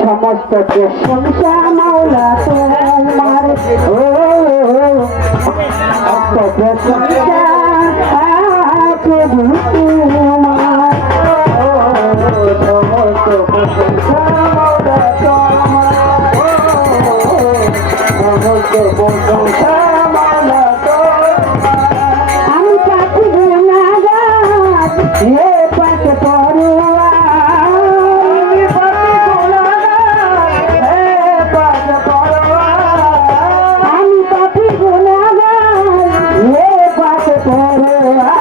সমস্ত প্রশংসা মাওলা তোমার, ও সমস্ত প্রশংসা প্রভু তোমার, সমস্ত প্রশংসা মাওলা তোমার, সমস্ত প্রশংসা মাওলা তোমার। আমি পাপী গুনাহগার, হে পাক পরোয়া,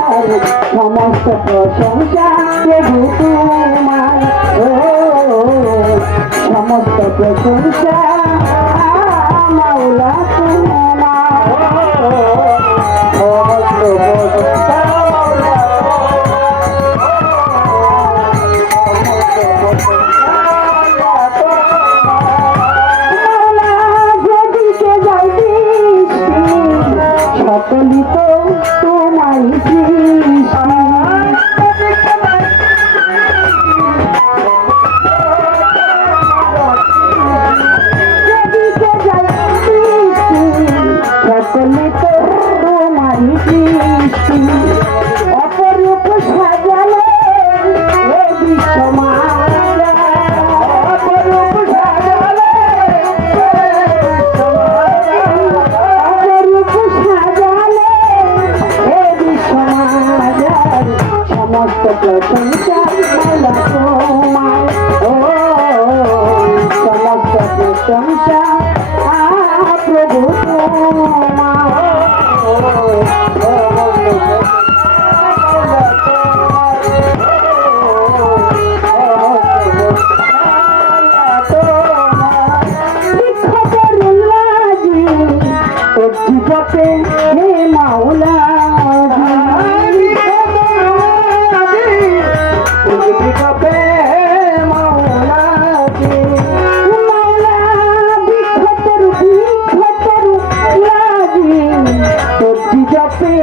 সমস্ত প্রশংসা প্রভু তোমার, ও সমস্ত প্রশংসা মাওলা তোমার, সমস্ত প্রশংসা মাওলা যেদিকে যাই সকলি তো তোমায় অপরূপ সাজালে এ বিশ্বমালা, অপরূপ সাজালে অপরূপ সাজালে এ বিশ্বমালা, সমস্ত প্রশংসা মাওলা তোমার, ও সমস্ত প্রশংসা প্রভু তোমার, জীবতে হে মাওলা, জীবতে মাওলা, মাওলা বিখ্যাত লাগি জীবতে